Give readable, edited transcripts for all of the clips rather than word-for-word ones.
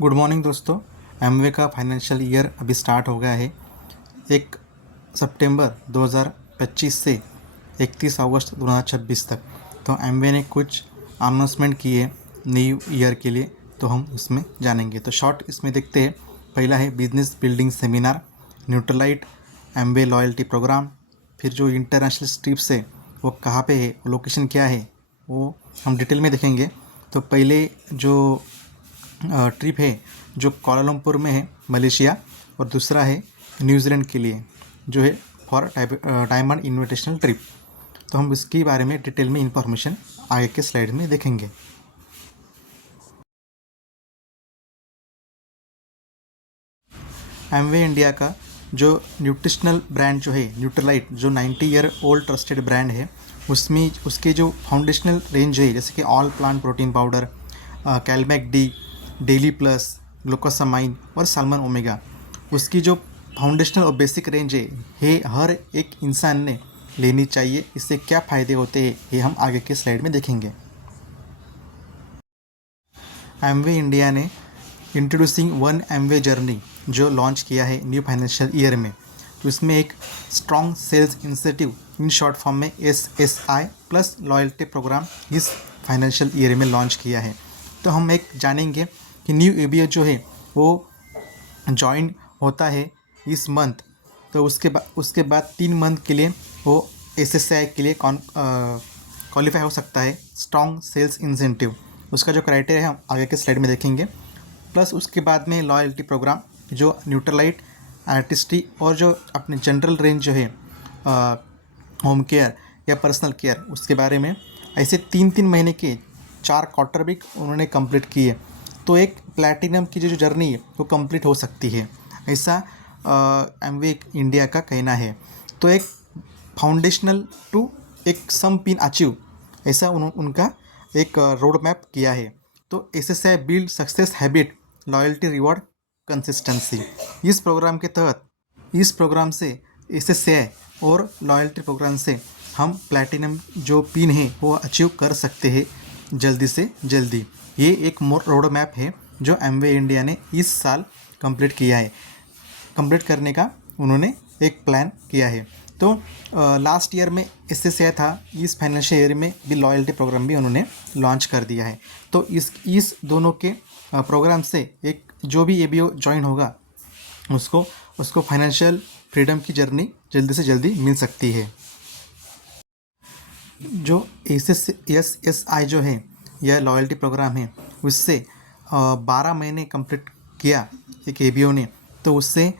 Good morning दोस्तों। Amway का financial year अभी स्टार्ट हो गया है 1 सितंबर 2025 से 31 अगस्त 2026 तक। तो एमवे ने कुछ अनाउंसमेंट की है न्यू ईयर के लिए, तो हम उसमें जानेंगे। तो शॉर्ट इसमें देखते हैं। पहला है business building seminar, Nutrilite, Amway loyalty programme. फिर जो इंटरनेशनल ट्रिप्स है वो कहाँ पे है, वो लोकेशन क्या है, वो हम डिटेल में देखेंगे। तो पहले जो ट्रिप है जो कोलालमपुर में है मलेशिया, और दूसरा है न्यूजीलैंड के लिए जो है फॉर डायमंड इन्विटेशनल ट्रिप। तो हम इसके बारे में डिटेल में इंफॉर्मेशन आगे के स्लाइड में देखेंगे। एमवे इंडिया का जो न्यूट्रिशनल ब्रांड जो है न्यूट्रलाइट, जो 90 ईयर ओल्ड ट्रस्टेड ब्रांड है, उसमें उसके जो फाउंडेशनल रेंज है जैसे कि all plant protein powder, Calmag D, daily plus, glucosamine और साल्मन ओमेगा, उसकी जो फाउंडेशनल और बेसिक रेंज है हर एक इंसान ने लेनी चाहिए। इससे क्या फ़ायदे होते हैं ये हम आगे के स्लाइड में देखेंगे। एमवे इंडिया ने इंट्रोड्यूसिंग वन एमवे जर्नी जो लॉन्च किया है न्यू फाइनेंशियल ईयर में। तो इसमें एक strong sales incentive in short form में SSI प्लस लॉयल्टी प्रोग्राम इस फाइनेंशियल ईयर में लॉन्च किया है। तो हम एक जानेंगे कि न्यू एबीओ जो है वो जॉइन होता है इस मंथ। तो उसके बाद 3 मंथ के लिए वो SSI के लिए क्वालिफाई हो सकता है। स्ट्रॉन्ग सेल्स इंसेंटिव उसका जो क्राइटेरिया है हम आगे के स्लाइड में देखेंगे। प्लस उसके बाद में लॉयल्टी प्रोग्राम जो न्यूट्रलाइट, आर्टिस्टी और जो अपने जनरल रेंज जो है होम केयर या पर्सनल केयर, उसके बारे में ऐसे 3-3 महीने के 4 क्वार्टर भी उन्होंने कंप्लीट किए। तो एक प्लैटिनम की जो जर्नी है वो कंप्लीट हो सकती है, ऐसा एमवे इंडिया का कहना है। तो एक फाउंडेशनल टू एक सम पिन अचीव, ऐसा उनका एक रोड मैप किया है। तो SSI build success habit, loyalty, reward, consistency. इस प्रोग्राम से SSI और लॉयल्टी प्रोग्राम से हम प्लैटिनम जो पिन है वो अचीव कर सकते हैं जल्दी से जल्दी। ये एक रोड मैप है जो एमवे इंडिया ने इस साल कंप्लीट किया है। कंप्लीट करने का उन्होंने एक प्लान किया है। तो लास्ट ईयर में SSI था, इस फाइनेंशियल ईयर में भी लॉयल्टी प्रोग्राम भी उन्होंने लॉन्च कर दिया है। तो इस दोनों के प्रोग्राम से एक जो भी एबीओ ज्वाइन होगा उसको फाइनेंशियल फ्रीडम की जर्नी जल्दी से जल्दी मिल सकती है। जो SSI जो है यह लॉयल्टी प्रोग्राम है, उससे 12 महीने कंप्लीट किया एक एबीओ ने, तो उससे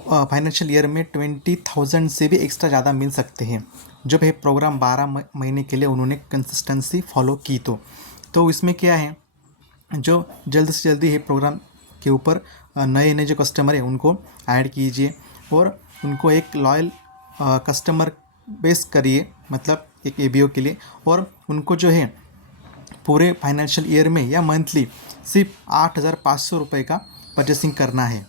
फाइनेंशियल ईयर में 20,000 से भी एक्स्ट्रा ज़्यादा मिल सकते हैं। जब ये प्रोग्राम 12 महीने के लिए उन्होंने कंसिस्टेंसी फॉलो की तो इसमें क्या है, जो जल्द से जल्दी ये प्रोग्राम के ऊपर नए नए जो कस्टमर है उनको ऐड कीजिए और उनको एक लॉयल कस्टमर बेस करिए, मतलब एक एबीओ के लिए। और उनको जो है पूरे फाइनेंशियल ईयर में या मंथली सिर्फ 8,500 रुपये का परचेसिंग करना है,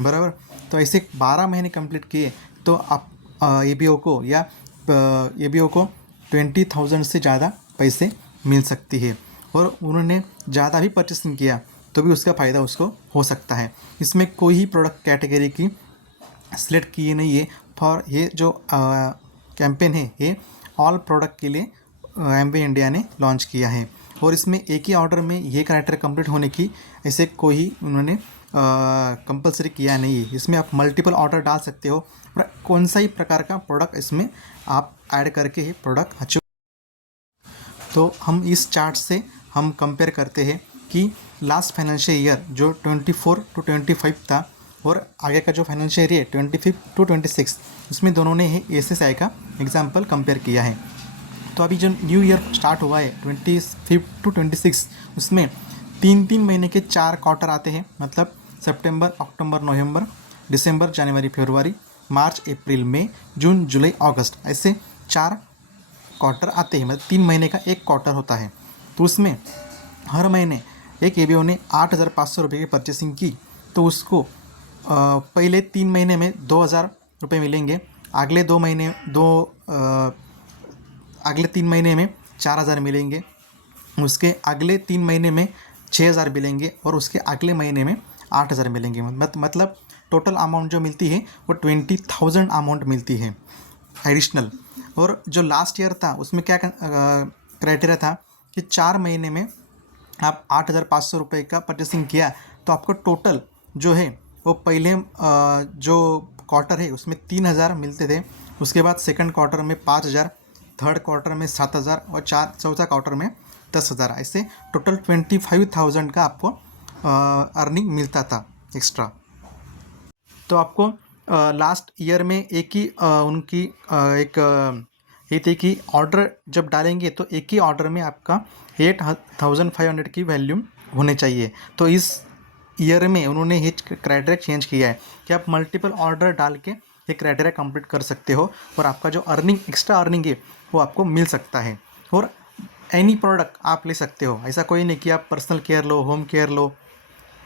बराबर। तो ऐसे 12 महीने कंप्लीट किए तो आप एबीओ को 20,000 से ज़्यादा पैसे मिल सकती है। और उन्होंने ज़्यादा भी परचेसिंग किया तो भी उसका फ़ायदा उसको हो सकता है। इसमें कोई ही प्रोडक्ट कैटेगरी की सिलेक्ट किए नहीं है। फॉर ये जो कैंपेन है ये ऑल प्रोडक्ट के लिए एमवे इंडिया ने लॉन्च किया है। और इसमें एक ही ऑर्डर में ये क्राइटेरिया कंप्लीट होने की ऐसे कोई उन्होंने कंपलसरी किया नहीं है। इसमें आप मल्टीपल ऑर्डर डाल सकते हो और कौन सा ही प्रकार का प्रोडक्ट इसमें आप ऐड करके ही प्रोडक्ट अचीव। तो हम इस चार्ट से हम कंपेयर करते हैं कि लास्ट फाइनेंशियल ईयर जो 24 to 25 था और आगे का जो फाइनेंशियल ईयर 25 to 26, उसमें दोनों ने ही SSI का एग्जाम्पल कंपेयर किया है। तो अभी जो न्यू ईयर स्टार्ट हुआ है 25 to 26, उसमें 3-3 महीने के 4 क्वार्टर आते हैं, मतलब सितंबर, अक्टूबर, नवंबर, दिसंबर, जनवरी, फरवरी, मार्च, अप्रैल, मई, जून, जुलाई, अगस्त, ऐसे 4 क्वार्टर आते हैं। मतलब 3 महीने का एक क्वार्टर होता है। तो उसमें हर महीने एक एबीओ ने 8,500 रुपये की परचेसिंग की तो उसको पहले 3 महीने में 2,000 रुपये मिलेंगे, अगले 3 महीने में 4,000 मिलेंगे, उसके अगले 3 महीने में 6,000 मिलेंगे और उसके अगले महीने में 8,000 मिलेंगे। मतलब टोटल अमाउंट जो मिलती है वो 20,000 अमाउंट मिलती है एडिशनल। और जो लास्ट ईयर था उसमें क्या क्राइटेरिया था कि 4 महीने में आप 8,500 रुपये का परचेसिंग किया तो आपको टोटल जो है वो पहले जो क्वार्टर है उसमें 3,000 मिलते थे, उसके बाद सेकंड क्वार्टर में 5,000, थर्ड क्वार्टर में 7,000 और चौथा क्वार्टर में 10,000, ऐसे टोटल 25,000 का आपको अर्निंग मिलता था एक्स्ट्रा। तो आपको लास्ट ईयर में एक ही उनकी ये थी कि ऑर्डर जब डालेंगे तो एक ही ऑर्डर में आपका 8,500 की वैल्यूम होने चाहिए। तो इस ईयर में उन्होंने ये क्राइटेरिया चेंज किया है कि आप मल्टीपल ऑर्डर डाल के ये क्राइटेरिया कंप्लीट कर सकते हो और आपका जो एक्स्ट्रा अर्निंग है वो आपको मिल सकता है। और एनी प्रोडक्ट आप ले सकते हो, ऐसा कोई नहीं कि आप पर्सनल केयर लो, होम केयर लो,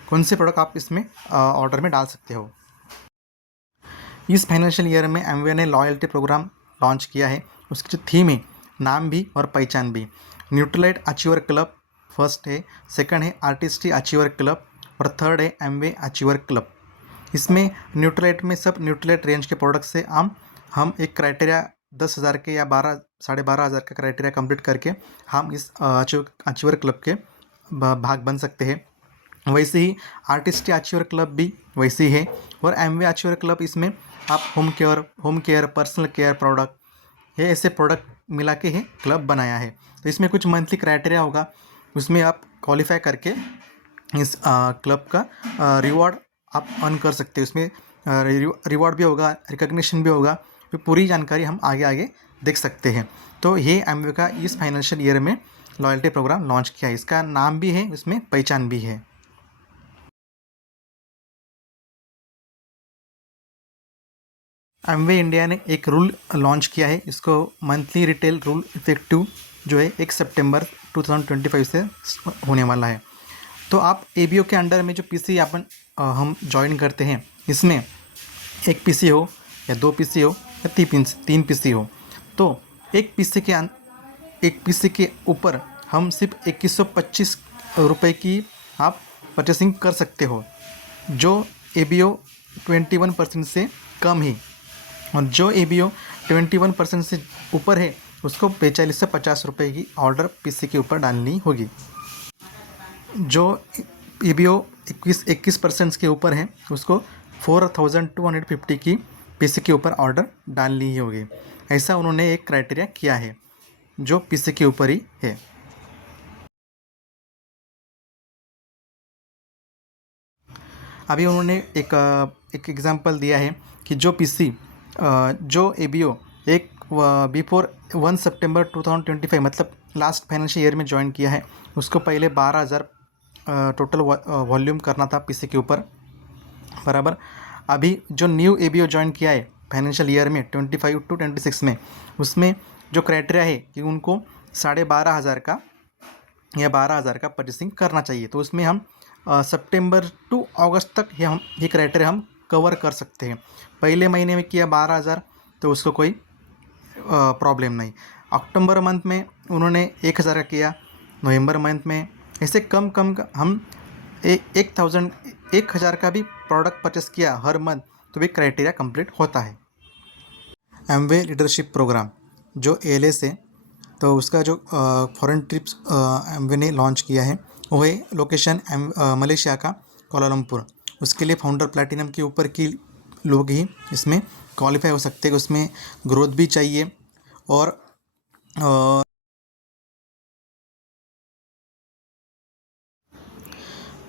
कौन से प्रोडक्ट आप इसमें ऑर्डर में डाल सकते हो। इस फाइनेंशियल ईयर में एमवे ने लॉयल्टी प्रोग्राम लॉन्च किया है। उसकी जो थीम है, नाम भी और पहचान भी। न्यूट्रलाइट अचीवर क्लब फर्स्ट है, सेकंड है आर्टिस्ट्री अचीवर क्लब और थर्ड है एमवे अचीवर क्लब। इसमें न्यूट्रलाइट में सब न्यूट्रलाइट रेंज के प्रोडक्ट से हम एक क्राइटेरिया 10,000 के या 12,500 का क्राइटेरिया कंप्लीट करके हम इस अचीवर क्लब के भाग बन सकते हैं। वैसे ही आर्टिस्ट अचीवर क्लब भी वैसे ही है। और एमवे अचीवर क्लब, इसमें आप home care personal care product, ये ऐसे प्रोडक्ट मिला के ही क्लब बनाया है। तो इसमें कुछ मंथली क्राइटेरिया होगा, उसमें आप क्वालिफाई करके इस क्लब का रिवॉर्ड आप अर्न कर सकते हो। इसमें रिवॉर्ड भी होगा, रिकग्निशन भी होगा। तो पूरी जानकारी हम आगे आगे देख सकते हैं। तो ये एमवे का इस फाइनेंशियल ईयर में लॉयल्टी प्रोग्राम लॉन्च किया है। इसका नाम भी है, उसमें पहचान भी है। एमवे इंडिया ने एक रूल लॉन्च किया है, इसको मंथली रिटेल रूल इफेक्टिव जो है 1 सितंबर 2025 से होने वाला है। तो आप एबीओ के अंडर में जो पीसी हम ज्वाइन करते हैं, इसमें एक पीसी हो या 2 पीसी हो या 3 पीसी हो, तो एक पीसी के ऊपर हम सिर्फ 2125 रुपये की आप परचेसिंग कर सकते हो, जो एबीओ 21% से कम है। और जो एबीओ 21% से ऊपर है उसको 45 से 50 रुपये की ऑर्डर पीसी के ऊपर डालनी होगी। जो एबीओ 21% के ऊपर है उसको 4,250 की पीसी के ऊपर ऑर्डर डालनी ही होगी। ऐसा उन्होंने एक क्राइटेरिया किया है जो पीसी के ऊपर ही है। अभी उन्होंने एक एग्जांपल दिया है कि जो पीसी जो एबीओ एक बिफोर 1 सितंबर 2025 मतलब लास्ट फाइनेंशियल ईयर में ज्वाइन किया है, उसको पहले 12,000 टोटल वॉल्यूम करना था पीसी के ऊपर, बराबर। अभी जो न्यू एबीओ ज्वाइन किया है फाइनेंशियल ईयर में 25 to 26 में, उसमें जो क्राइटेरिया है कि उनको 12,500 का या 12,000 का परचेसिंग करना चाहिए। तो उसमें हम सितंबर टू अगस्त तक ये क्राइटेरिया हम कवर कर सकते हैं। पहले महीने में किया 12,000 तो उसको कोई प्रॉब्लम नहीं। अक्टूबर मंथ में उन्होंने 1,000 का किया, नवंबर मंथ में ऐसे कम हम 1,000 का भी प्रोडक्ट परचेस किया हर मंथ तो भी क्राइटेरिया कंप्लीट होता है। एमवे लीडरशिप प्रोग्राम जो एलएस है, तो उसका जो फॉरेन ट्रिप्स एमवे ने लॉन्च किया है वो है लोकेशन मलेशिया का कोलालमपुर। उसके लिए फाउंडर प्लैटिनम के ऊपर की लोग ही इसमें क्वालिफाई हो सकते हैं। उसमें ग्रोथ भी चाहिए और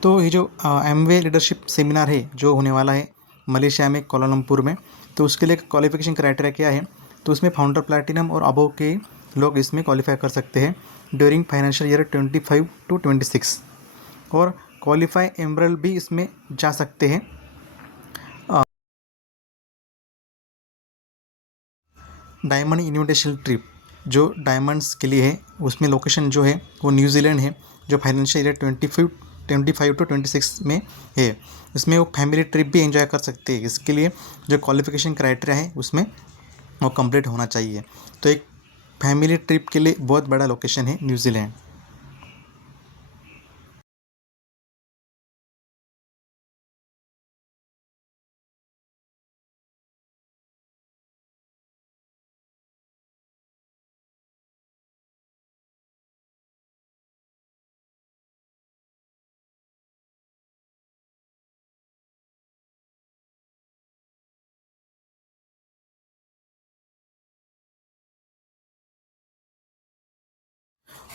तो ये जो एमवे लीडरशिप सेमिनार है जो होने वाला है मलेशिया में कोलालमपुर में, तो उसके लिए क्वालिफिकेशन क्राइटेरिया क्या है, तो उसमें फाउंडर प्लैटिनम और अबव के लोग इसमें क्वालिफाई कर सकते हैं ड्यूरिंग फाइनेंशियल ईयर 25 to 26, और क्वालिफाई एमरल्ड भी इसमें जा सकते हैं। डायमंड इन्विटेशनल ट्रिप जो डायमंड्स के लिए है, उसमें लोकेशन जो है वो न्यूजीलैंड है, जो फाइनेंशियल ईयर 25 to 26 में है। इसमें वो फैमिली ट्रिप भी एंजॉय कर सकते हैं। इसके लिए जो क्वालिफिकेशन क्राइटेरिया है उसमें वो कंप्लीट होना चाहिए। तो एक फैमिली ट्रिप के लिए बहुत बड़ा लोकेशन है न्यूजीलैंड।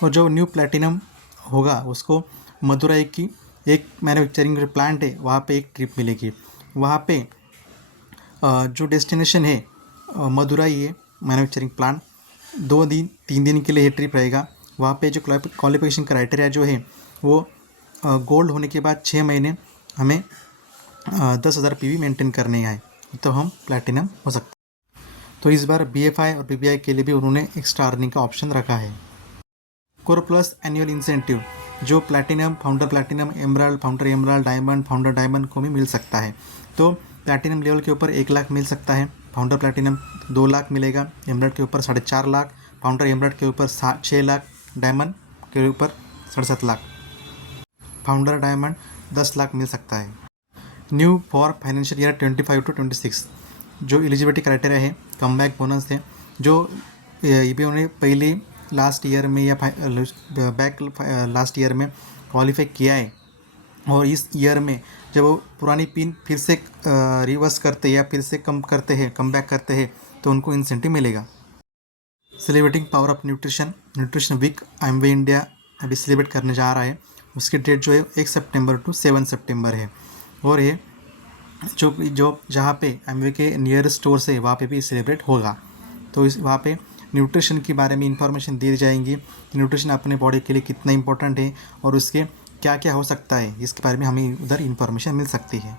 और जो न्यू प्लैटिनम होगा उसको मदुरई की एक मैन्युफैक्चरिंग प्लांट है वहाँ पे एक ट्रिप मिलेगी। वहाँ पे जो डेस्टिनेशन है मदुरई है मैन्युफैक्चरिंग प्लांट, 2 दिन 3 दिन के लिए ये ट्रिप रहेगा। वहाँ पे जो क्वालिफिकेशन क्राइटेरिया जो है वो गोल्ड होने के बाद 6 महीने हमें 10,000 PV मेंटेन करने आए तो हम प्लैटिनम हो सकते हैं। तो इस बार BFI और BBI के लिए भी उन्होंने एक्स्ट्रा अर्निंग का ऑप्शन रखा है। कोर प्लस एनुअल इंसेंटिव जो platinum, founder emerald, founder diamond को भी मिल सकता है। तो प्लैटिनम लेवल के ऊपर 1 लाख मिल सकता है, फाउंडर प्लैटिनम 2 लाख मिलेगा, एमराल्ड के ऊपर 4.5 लाख, फाउंडर एमराल्ड के ऊपर 6 लाख, डायमंड के ऊपर 7.5 लाख, फाउंडर डायमंड 10 लाख मिल सकता है। New for financial year 25 to 26 जो एलिजिबिलिटी क्राइटेरिया है, कमबैक बोनस है। जो EBO ने पहले लास्ट ईयर में या लास्ट ईयर में क्वालिफाई किया है और इस ईयर में जब वो पुरानी पिन फिर से रिवर्स करते या फिर से कम बैक करते हैं तो उनको इंसेंटिव मिलेगा। Celebrating power of nutrition week IMV India अभी सेलिब्रेट करने जा रहा है। उसकी डेट जो है 1 सितंबर to 7 सितंबर है और ये जो जहाँ पे IMV के नियरेस्ट स्टोर है वहाँ पे भी सेलिब्रेट होगा। तो इस वहाँ पे न्यूट्रिशन के बारे में इंफॉर्मेशन दी जाएंगी, न्यूट्रिशन अपने बॉडी के लिए कितना इंपॉर्टेंट है और उसके क्या क्या हो सकता है इसके बारे में हमें उधर इंफॉर्मेशन मिल सकती है।